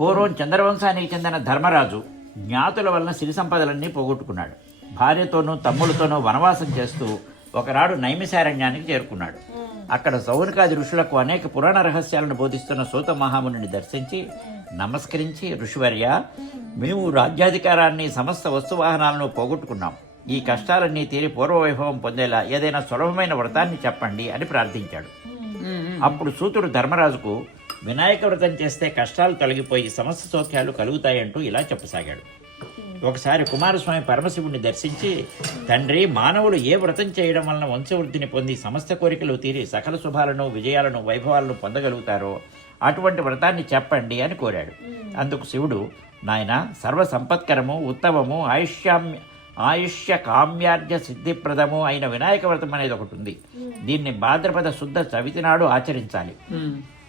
పూర్వం చంద్రవంశానికి చెందిన ధర్మరాజు జ్ఞాతుల వలన సిరి సంపదలన్నీ పోగొట్టుకున్నాడు. భార్యతోనూ తమ్ములతోనూ వనవాసం చేస్తూ ఒకనాడు నైమిశారణ్యానికి చేరుకున్నాడు. అక్కడ సౌనకాది ఋషులకు అనేక పురాణ రహస్యాలను బోధిస్తున్న సూత మహామునిని దర్శించి నమస్కరించి, ఋషివర్య, మేము రాజ్యాధికారాన్ని సమస్త వస్తువాహనాలను పోగొట్టుకున్నాం. ఈ కష్టాలన్నీ తీరి పూర్వవైభవం పొందేలా ఏదైనా సులభమైన వ్రతాన్ని చెప్పండి అని ప్రార్థించాడు. అప్పుడు సూతుడు ధర్మరాజుకు వినాయక వ్రతం చేస్తే కష్టాలు తొలగిపోయి సమస్త సౌఖ్యాలు కలుగుతాయంటూ ఇలా చెప్పసాగాడు. ఒకసారి కుమారస్వామి పరమశివుడిని దర్శించి, తండ్రి, మానవులు ఏ వ్రతం చేయడం వలన వంశవృద్ధిని పొంది సమస్త కోరికలు తీరి సకల శుభాలను, విజయాలను, వైభవాలను పొందగలుగుతారో అటువంటి వ్రతాన్ని చెప్పండి అని కోరాడు. అందుకు శివుడు, నాయన, సర్వ సంపత్కరము, ఉత్తమము, ఆయుష్య కామ్యార్జ సిద్ధిప్రదము అయిన వినాయక వ్రతం అనేది ఒకటి ఉంది. దీన్ని భాద్రపద శుద్ధ చవితి నాడు ఆచరించాలి.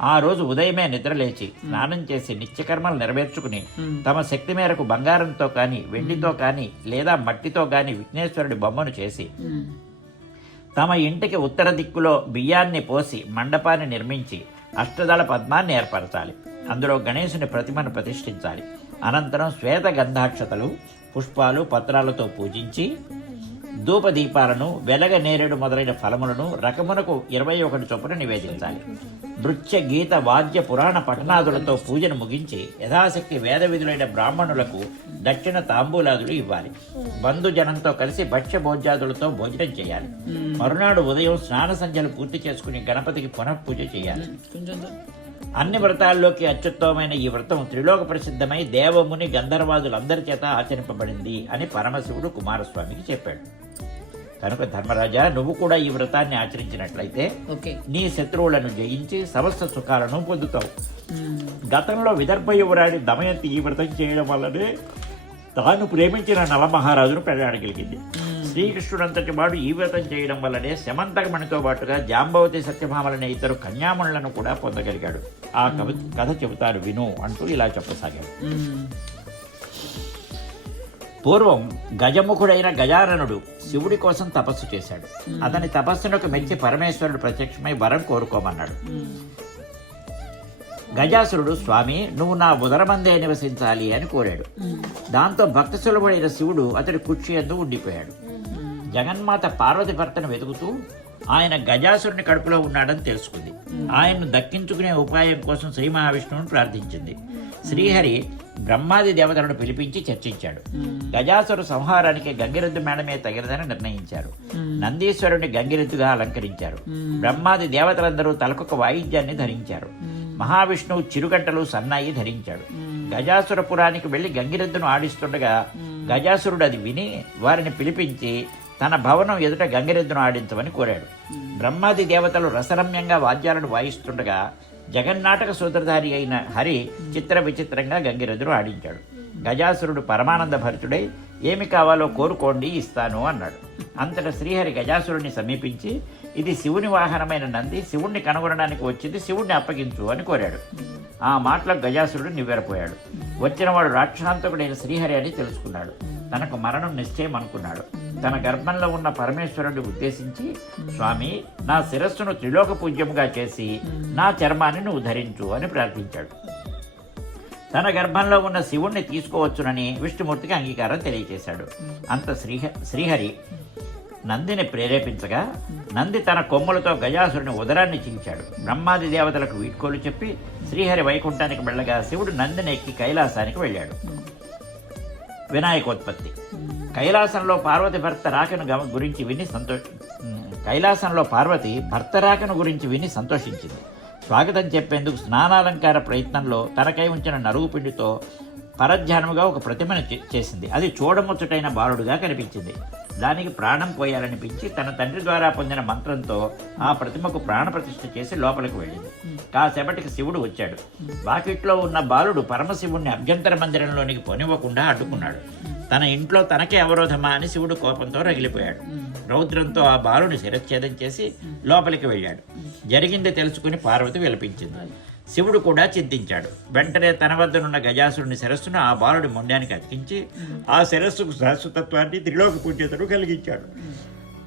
ఆ రోజు ఉదయమే నిద్రలేచి స్నానం చేసి నిత్యకర్మలు నెరవేర్చుకుని తమ శక్తి మేరకు బంగారంతో కానీ, వెండితో కానీ, లేదా మట్టితో కానీ విఘ్నేశ్వరుడి బొమ్మను చేసి తమ ఇంటికి ఉత్తర దిక్కులో బియ్యాన్ని పోసి మండపాన్ని నిర్మించి అష్టదళ పద్మాన్ని ఏర్పరచాలి. అందులో గణేశుని ప్రతిమను ప్రతిష్ఠించాలి. అనంతరం శ్వేత గంధాక్షతలు, పుష్పాలు, పత్రాలతో పూజించి ధూపదీపాలను, వెలగ నేరేడు మొదలైన ఫలములను రకమునకు 21 చొప్పున నివేదించాలి. నృత్య, గీత, వాద్య, పురాణ పఠనాదులతో పూజను ముగించి యథాశక్తి వేద విధులైన బ్రాహ్మణులకు దక్షిణ తాంబూలాదులు ఇవ్వాలి. బంధుజనంతో కలిసి భక్ష్య భోజ్యాదులతో భోజనం చేయాలి. మరునాడు ఉదయం స్నాన సంధ్యలు పూర్తి చేసుకుని గణపతికి పునఃపూజ చేయాలి. అన్ని వ్రతాల్లోకి అత్యుత్తమమైన ఈ వ్రతం త్రిలోక ప్రసిద్ధమై దేవముని గంధర్వాదులందరి చేత ఆచరింపబడింది అని పరమశివుడు కుమారస్వామికి చెప్పాడు. కనుక ధర్మరాజా, నువ్వు కూడా ఈ వ్రతాన్ని ఆచరించినట్లయితే నీ శత్రువులను జయించి సమస్త సుఖాలను పొందుతావు. గతంలో విదర్భ యువరాడి దమయంతి ఈ వ్రతం చేయడం వల్లనే తాను ప్రేమించిన నలమహారాజును పెళ్లాడగలిగింది. శ్రీకృష్ణుడంతటి వాడు ఈ వ్రతం చేయడం వల్లనే శమంతకమణితో పాటుగా జాంబవతి, సత్యభామలనే ఇద్దరు కన్యామణులను కూడా పొందగలిగాడు. ఆ కథ చెబుతారు విను అంటూ ఇలా చెప్పసాగాడు. పూర్వం గజముఖుడైన గజాననుడు శివుడి కోసం తపస్సు చేశాడు. అతని తపస్సునకు మెచ్చి పరమేశ్వరుడు ప్రత్యక్షమై వరం కోరుకోమన్నాడు. గజాసురుడు, స్వామి, నువ్వు నా ఉదరమందే నివసించాలి అని కోరాడు. దాంతో భక్త సులభుడైన శివుడు అతడి కుర్చీ యందు ఉండిపోయాడు. జగన్మాత పార్వతి భర్తను వెతుకుతూ ఆయన గజాసురుని కడుపులో ఉన్నాడని తెలుసుకుంది. ఆయన్ను దక్కించుకునే ఉపాయం కోసం శ్రీ మహావిష్ణువును ప్రార్థించింది. శ్రీహరి బ్రహ్మాది దేవతలను పిలిపించి చర్చించాడు. గజాసురు సంహారానికి గంగిరెద్దు మేడమే తగినదని నిర్ణయించారు. నందీశ్వరుని గంగిరెద్దుగా అలంకరించారు. బ్రహ్మాది దేవతలందరూ తలకొక వాయిద్యాన్ని ధరించారు. మహావిష్ణువు చిరుగంటలు, సన్నాయి ధరించాడు. గజాసురపురానికి వెళ్లి గంగిరెద్దును ఆడిస్తుండగా గజాసురుడు అది విని వారిని పిలిపించి తన భవనం ఎదుట గంగిరెద్దును ఆడించమని కోరాడు. బ్రహ్మాది దేవతలు రసరమ్యంగా వాద్యాలను వాయిస్తుండగా జగన్నాటక సూత్రధారి అయిన హరి చిత్ర విచిత్రంగా గంగిరెద్దును ఆడించాడు. గజాసురుడు పరమానంద భరితుడై, ఏమి కావాలో కోరుకోండి, ఇస్తాను అన్నాడు. అంతటా శ్రీహరి గజాసురుడిని సమీపించి, ఇది శివుని వాహనమైన నంది, శివుణ్ణి కనుగొనడానికి వచ్చింది, శివుణ్ణి అప్పగించు అని కోరాడు. ఆ మాటలకు గజాసురుడు నివ్వెరపోయాడు. వచ్చినవాడు రాక్షసాంతకుడైన శ్రీహరి అని తెలుసుకున్నాడు. తనకు మరణం నిశ్చయం అనుకున్నాడు. తన గర్భంలో ఉన్న పరమేశ్వరుడిని ఉద్దేశించి, స్వామి, నా శిరస్సును త్రిలోక పూజ్యముగా చేసి నా చర్మాన్ని నువ్వు ధరించు అని ప్రార్థించాడు. తన గర్భంలో ఉన్న శివుణ్ణి తీసుకోవచ్చునని విష్ణుమూర్తికి అంగీకారం తెలియజేశాడు. అంత శ్రీహరి నందిని ప్రేరేపించగా నంది తన కొమ్ములతో గజాసురుని ఉదరాన్ని చించాడు. బ్రహ్మాది దేవతలకు వీడ్కోలు చెప్పి శ్రీహరి వైకుంఠానికి వెళ్ళగా శివుడు నందిని ఎక్కి కైలాసానికి వెళ్ళాడు. వినాయకోత్పత్తి. కైలాసంలో పార్వతి భర్త రాకను గురించి విని సంతోషించింది. స్వాగతం చెప్పేందుకు స్నానాలంకార ప్రయత్నంలో తనకై ఉంచిన నరుగు పిండితో పరధ్యానముగా ఒక ప్రతిమను చేసింది. అది చూడముచ్చటైన బాలుడుగా కనిపించింది. దానికి ప్రాణం పోయాలనిపించి తన తండ్రి ద్వారా పొందిన మంత్రంతో ఆ ప్రతిమకు ప్రాణప్రతిష్ఠ చేసి లోపలికి వెళ్ళింది. కాసేపటికి శివుడు వచ్చాడు. వాకిట్లో ఉన్న బాలుడు పరమశివుణ్ణి అభ్యంతర మందిరంలోనికి పోనివ్వకుండా అడ్డుకున్నాడు. తన ఇంట్లో తనకే అవరోధమా అని శివుడు కోపంతో రగిలిపోయాడు. రౌద్రంతో ఆ బాలుని శిరచ్ఛేదం చేసి లోపలికి వెళ్ళాడు. జరిగింది తెలుసుకుని పార్వతి విలపించింది. శివుడు కూడా చింతించాడు. వెంటనే తన వద్దనున్న గజాసురుని శిరస్సును ఆ బాలుడి మొండానికి అతికించి ఆ శిరస్సుకు శాశ్వతత్వాన్ని త్రిలోక పూజ్యతను కలిగించాడు.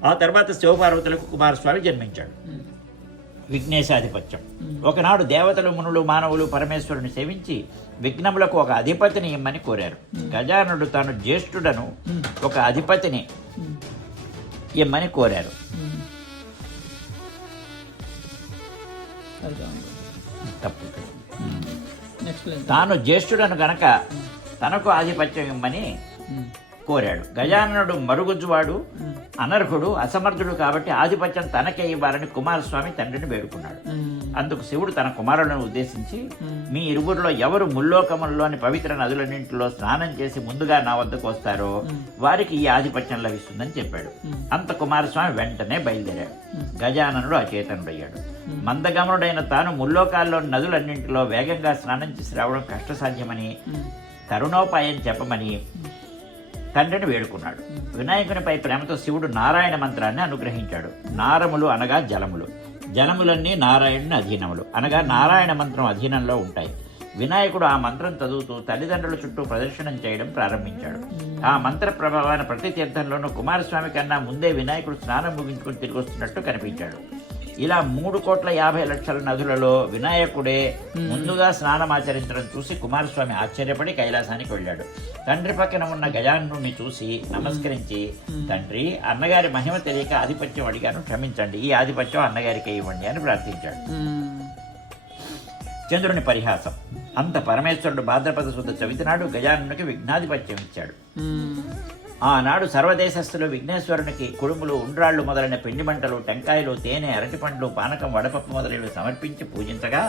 ఆ తర్వాత శివపార్వతులకు కుమారస్వామి జన్మించాడు. విఘ్నేశాధిపత్యం. ఒకనాడు దేవతలు, మునులు, మానవులు పరమేశ్వరుని సేవించి విఘ్నములకు ఒక అధిపతిని ఇమ్మని కోరారు. గజానుడు తాను జ్యేష్ఠుడను ఒక అధిపతిని ఇమ్మని కోరారు. తప్పు. తాను జ్యేష్ఠుడను గనక తనకు ఆధిపత్యం ఇమ్మని కోరాడు. గజాననుడు మరుగుజ్జువాడు, అనర్హుడు, అసమర్థుడు కాబట్టి ఆధిపత్యం తనకే ఇవ్వాలని కుమారస్వామి తండ్రిని వేడుకున్నాడు. అందుకు శివుడు తన కుమారులను ఉద్దేశించి, మీ ఇరువురిలో ఎవరు ముల్లోకములలోని పవిత్ర నదులన్నింటిలో స్నానం చేసి ముందుగా నా వద్దకు వస్తారో వారికి ఈ ఆధిపత్యం లభిస్తుందని చెప్పాడు. అంత కుమారస్వామి వెంటనే బయలుదేరాడు. గజాననుడు అచేతనుడయ్యాడు. మందగమనుడైన తాను ముల్లోకాల్లోని నదులన్నింటిలో వేగంగా స్నానం చేసి రావడం కష్టసాధ్యమని, తరుణోపాయం చెప్పమని తండ్రిని వేడుకున్నాడు. వినాయకునిపై ప్రేమతో శివుడు నారాయణ మంత్రాన్ని అనుగ్రహించాడు. నారములు అనగా జలములు, జలములన్నీ నారాయణుని అధీనములు అనగా నారాయణ మంత్రం అధీనంలో ఉంటాయి. వినాయకుడు ఆ మంత్రం చదువుతూ తల్లిదండ్రుల చుట్టూ ప్రదర్శనం చేయడం ప్రారంభించాడు. ఆ మంత్ర ప్రభావాన ప్రతి తీర్థంలోనూ కుమారస్వామి కన్నా ముందే వినాయకుడు స్నానం ముగించుకుని తిరిగి వస్తున్నట్టు కనిపించాడు. ఇలా 3,50,00,000 నదులలో వినాయకుడే ముందుగా స్నానమాచరించడం చూసి కుమారస్వామి ఆశ్చర్యపడి కైలాసానికి వెళ్ళాడు. తండ్రి పక్కన ఉన్న గజానుడిని చూసి నమస్కరించి, తండ్రి, అన్నగారి మహిమ తెలియక ఆధిపత్యం అడిగాను, క్షమించండి, ఈ ఆధిపత్యం అన్నగారికే ఇవ్వండి అని ప్రార్థించాడు. చంద్రుని పరిహాసం. అంత పరమేశ్వరుడు భాద్రపద శుద్ధ చవితి నాడు గజానుడికి విఘ్నాధిపత్యం ఇచ్చాడు. ఆనాడు సర్వదేశస్థులు విఘ్నేశ్వరునికి కుడుములు, ఉండ్రాళ్లు మొదలైన పిండి మంటలు, టెంకాయలు, తేనె, అరటిపండ్లు, పానకం, వడపప్పు మొదలైనవి సమర్పించి పూజించగా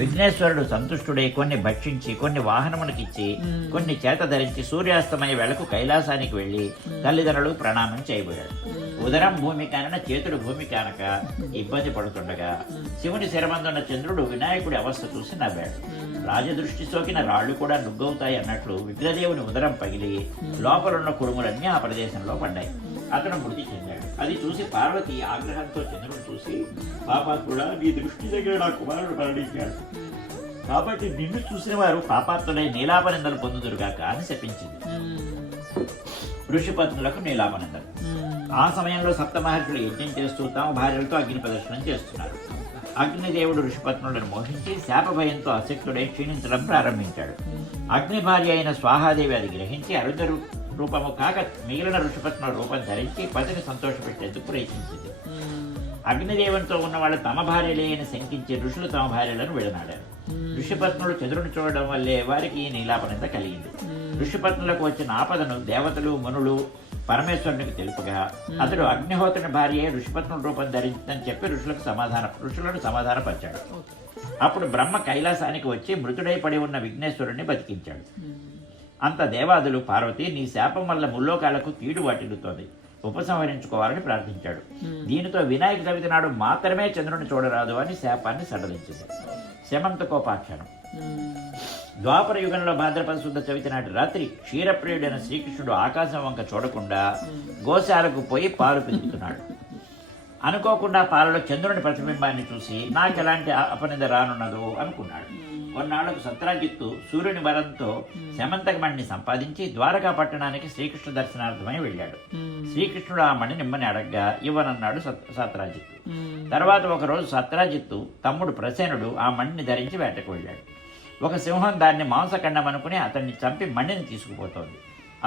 విఘ్నేశ్వరుడు సంతుష్టుడై కొన్ని భక్షించి, కొన్ని వాహనమునకిచ్చి, కొన్ని చేత ధరించి సూర్యాస్తమయ వేళకు కైలాసానికి వెళ్లి తల్లిదండ్రులు ప్రణామం చేయబోయాడు. ఉదరం భూమి కానన చేతుడు భూమి కానక ఇబ్బంది పడుతుండగా శివుని శిరమందున్న చంద్రుడు వినాయకుడి అవస్థ చూసి నవ్వాడు. రాజదృష్టి సోకిన రాళ్లు కూడా నుగ్గవుతాయి అన్నట్లు విఘ్నదేవుని ఉదరం పగిలి లోపలున్న కుడుములన్నీ ఆ ప్రదేశంలో పడ్డాయి. అతను మృతి చెందాడు. అది చూసి పార్వతి ఆగ్రహంతో చంద్రుడు చూసి, పాపాత్ముడా, నీ దృష్టి దగ్గర నా కుమారుడు మరణించాడు కాబట్టి నిన్ను చూసిన వారు పాపాత్ముడై నీలాపనిందలు పొందుదురుగాక అని శపించింది. ఋషిపత్నులకు నీలాపనిందలు. ఆ సమయంలో సప్త మహర్షులు యజ్ఞం చేస్తూ తమ భార్యలతో అగ్ని ప్రదర్శనం చేస్తున్నారు. అగ్నిదేవుడు ఋషిపత్నులను మోహించి శాప భయంతో అశక్తుడై క్షీణించడం ప్రారంభించాడు. అగ్ని భార్య అయిన స్వాహాదేవి అది గ్రహించి అరుద రూపము కాక మిగిలిన ఋషిపత్నుల రూపం ధరించి పతిని సంతోషపెట్టేందుకు ప్రయత్నించింది. అగ్నిదేవునితో ఉన్న వాళ్ళు తమ భార్యలే అని శంకించి ఋషులు తమ భార్యలను విడనాడారు. ఋషిపత్నులు చంద్రుని చూడడం వల్లే వారికి ఈ నీలాపనింద కలిగింది. ఋషిపత్నులకు వచ్చిన ఆపదను దేవతలు, మునులు పరమేశ్వరునికి తెలుపగా అతడు అగ్నిహోత్రుని భార్య ఋషిపత్నుల రూపం ధరించిందని చెప్పి ఋషులను సమాధానపరిచాడు. అప్పుడు బ్రహ్మ కైలాసానికి వచ్చి మృతుడై పడి ఉన్న విఘ్నేశ్వరుణ్ణి బతికించాడు. అంత దేవాదులు, పార్వతి, నీ శాపం వల్ల ముల్లోకాలకు కీడు వాటిల్లుతోంది, ఉపసంహరించుకోవాలని ప్రార్థించాడు. దీనితో వినాయక చవితి నాడు మాత్రమే చంద్రుని చూడరాదు అని శాపాన్ని సడలించింది. శమంతకోపాఖ్యానం. ద్వాపర యుగంలో భాద్రపద శుద్ధ చవితి నాటి రాత్రి క్షీరప్రియుడైన శ్రీకృష్ణుడు ఆకాశం వంక చూడకుండా గోశాలకు పోయి పాలు పిలుపుతున్నాడు. అనుకోకుండా పాలలో చంద్రుని ప్రతిబింబాన్ని చూసి నాకెలాంటి అపనింద రానున్నదో అనుకున్నాడు. కొన్నాళ్లకు సత్రాజిత్తు సూర్యుని బలంతో శమంతక మణిని సంపాదించి ద్వారకా పట్టణానికి శ్రీకృష్ణ దర్శనార్థమై వెళ్ళాడు. శ్రీకృష్ణుడు ఆ మణి నిమ్మని అడగ్గా ఇవ్వనన్నాడు సత్రాజిత్తు. తర్వాత ఒకరోజు సత్రాజిత్తు తమ్ముడు ప్రసేనుడు ఆ మణిని ధరించి వేటకు వెళ్ళాడు. ఒక సింహం దాన్ని మాంసఖండం అనుకుని అతన్ని చంపి మణిని తీసుకుపోతోంది.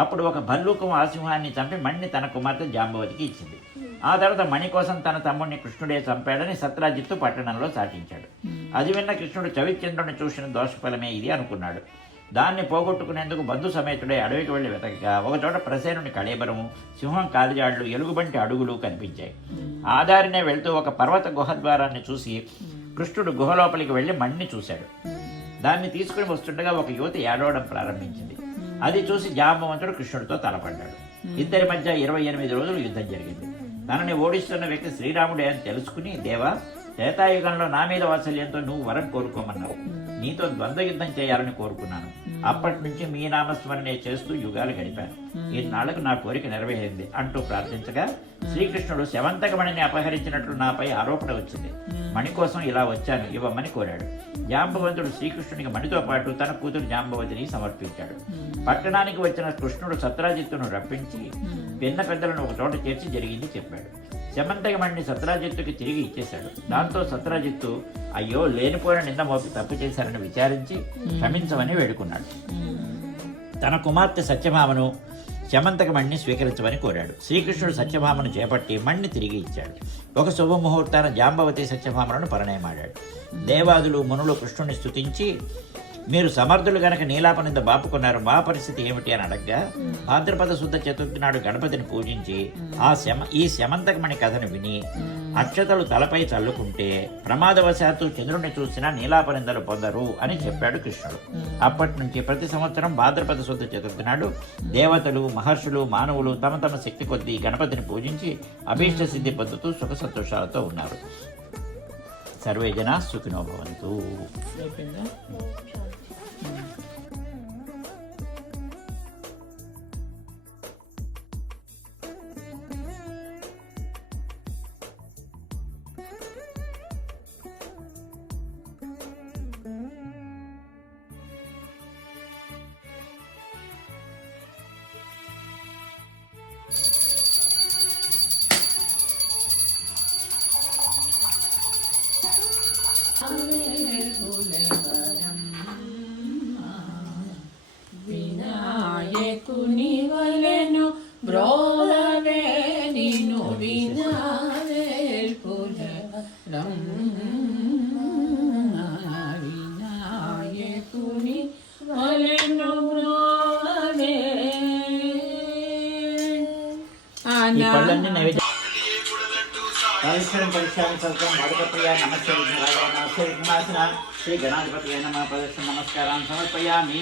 అప్పుడు ఒక భల్లూకం ఆ సింహాన్ని చంపి మణిని తన కుమార్తె జాంబవతికి ఇచ్చింది. ఆ తర్వాత మణి కోసం తన తమ్ముడిని కృష్ణుడే చంపాడని సత్రాజిత్తు పట్టణంలో సాటించాడు. అది విన్న కృష్ణుడు చవిచంద్రుని చూసిన దోషఫలమే ఇది అనుకున్నాడు. దాన్ని పోగొట్టుకునేందుకు బంధు సమేతుడే అడవికి వెళ్లి వెతకగా ఒకచోట ప్రసేనుని కళేబరము, సింహం కాలిజాళ్లు, ఎలుగుబంటి అడుగులు కనిపించాయి. ఆ దారినే వెళ్తూ ఒక పర్వత గుహద్వారాన్ని చూసి కృష్ణుడు గుహలోపలికి వెళ్లి మణిని చూశాడు. దాన్ని తీసుకుని వస్తుండగా ఒక యువతి ఏడవడం ప్రారంభించింది. అది చూసి జాంబవంతుడు కృష్ణుడితో తలపడ్డాడు. ఇద్దరి మధ్య 28 రోజులు యుద్ధం జరిగింది. తనని ఓడిస్తున్న వ్యక్తి శ్రీరాముడే అని తెలుసుకుని, దేవా, త్రేతాయుగంలో నా మీద వాత్సల్యంతో నువ్వు వరం కోరుకోమన్నావు, నీతో ద్వంద్వ యుద్ధం చేయాలని కోరుకున్నాను. అప్పటి నుంచి మీ నామస్మరణే చేస్తూ యుగాలు గడిపాను. ఈనాళ్లకు నా కోరిక నెరవేరింది అంటూ ప్రార్థించగా శ్రీకృష్ణుడు శవంతకమణిని అపహరించినట్లు నాపై ఆరోపణ వచ్చింది. మణి కోసం ఇలా వచ్చాను, ఇవ్వమని కోరాడు. జాంబవంతుడు శ్రీకృష్ణునికి మణితో పాటు తన కూతురు జాంబవతిని సమర్పించాడు. పట్టణానికి వచ్చిన కృష్ణుడు సత్రాజిత్తును రప్పించి పిన్న పెద్దలను ఒక చోట చేర్చి జరిగింది చెప్పాడు. శమంతకమణిని సత్రాజిత్తుకి తిరిగి ఇచ్చేశాడు. దాంతో సత్రాజిత్తు అయ్యో లేనిపోయిన నింద మోపి తప్పు చేశారని విచారించి క్షమించమని వేడుకున్నాడు. తన కుమార్తె సత్యభామను శమంతకమణిని స్వీకరించమని కోరాడు. శ్రీకృష్ణుడు సత్యభామను చేపట్టి మణిని తిరిగి ఇచ్చాడు. ఒక శుభముహూర్తాన జాంబవతి సత్యభామలను పరిణయమాడాడు. దేవాదులు మునులు కృష్ణుని స్తుతించి, మీరు సమర్థులు గనక నీలాపనింద బాపుకున్నారు, మా పరిస్థితి ఏమిటి అని అడగ్గా, భాద్రపద శుద్ధ చతుర్థి నాడు గణపతిని పూజించి ఈ శమంతకమణి కథను విని అక్షతలు తలపై చల్లుకుంటే ప్రమాదవశాత్తు చంద్రుణ్ణి చూసినా నీలాపనిందలు పొందరు అని చెప్పాడు కృష్ణుడు. అప్పటి నుంచి ప్రతి సంవత్సరం భాద్రపద శుద్ధ చతుర్థి నాడు దేవతలు, మహర్షులు, మానవులు తమ తమ శక్తి కొద్దీ గణపతిని పూజించి అభీష్ట సిద్ధి పొందుతూ సుఖ సంతోషాలతో ఉన్నారు. సర్వే జనా సుఖినో భవంతు. వినాయకుని వలెను బ్రోలవే నిన్ను వినాయకులం వినాయకుని వలెను బ్రోలవే. ఈ పళ్ళన్నీ నైవేద్యం పరమేశ్వరం పరిశ్రమ సత్వం భగవత్ప్రియ నమస్తే నమస్తే విఘ్నాసన శ్రీ గణాధిపతి నమ ప్రదర్శన నమస్కారాన్ని సమర్పయామి.